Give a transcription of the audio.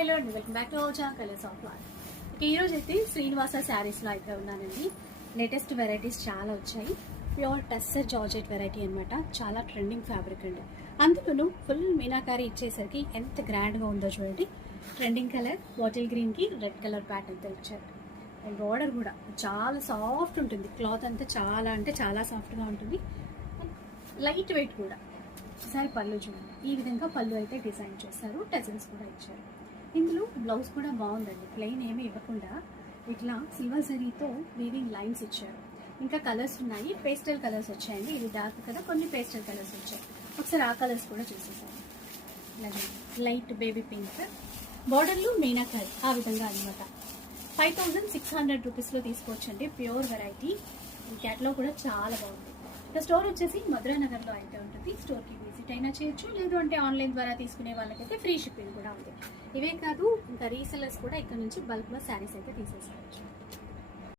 Hello అండి, welcome back to our channel colours of life. ఈ రోజు అయితే శ్రీనివాస శారీస్లో అయితే ఉన్నానండి. లేటెస్ట్ వెరైటీస్ చాలా వచ్చాయి. ప్యూర్ టస్సర్ జార్జెట్ వెరైటీ అనమాట. చాలా ట్రెండింగ్ ఫ్యాబ్రిక్ అండి. అందులోనూ ఫుల్ మీనాకారి ఇచ్చేసరికి ఎంత గ్రాండ్గా ఉందో చూడండి. ట్రెండింగ్ కలర్ బాటిల్ గ్రీన్కి రెడ్ కలర్ ప్యాటర్న్తో ఇచ్చారు. అండ్ బార్డర్ కూడా చాలా సాఫ్ట్ ఉంటుంది. క్లాత్ అంతా చాలా అంటే చాలా సాఫ్ట్గా ఉంటుంది. లైట్ వెయిట్ కూడా. ఒకసారి పళ్ళు చూడండి. ఈ విధంగా పళ్ళు అయితే డిజైన్ చేస్తారు. టెజల్స్ కూడా ఇచ్చారు. ఇందులో బ్లౌజ్ కూడా బాగుందండి. ప్లెయిన్ ఏమీ ఇవ్వకుండా ఇట్లా సిల్వర్ జరీతో వీవింగ్ లైన్స్ ఇచ్చారు. ఇంకా కలర్స్ ఉన్నాయి. పేస్టల్ కలర్స్ వచ్చాయండి. ఇది డార్క్ కదా, కొన్ని పేస్టల్ కలర్స్ వచ్చాయి. ఒకసారి ఆ కలర్స్ కూడా చూసేసాను. లైట్ బేబీ పింక్, బార్డర్లు మీనాకారి ఆ విధంగా అనమాట. 5600 రూపీస్లో తీసుకోవచ్చండి. Pure variety. ఈ క్యాట్లో కూడా చాలా బాగుంది. ఇక స్టోర్ వచ్చేసి మధురానగర్లో అయితే ఉంటుంది. స్టోర్కి విజిట్ అయినా చేయొచ్చు, లేదు అంటే ఆన్లైన్ ద్వారా తీసుకునే వాళ్ళకైతే ఫ్రీ షిప్పింగ్ కూడా ఉంది. ఇవే కాదు, ఇంకా రీసెలర్స్ కూడా ఇక్కడ నుంచి బల్క్లో శారీస్ అయితే తీసేసుకోవచ్చు.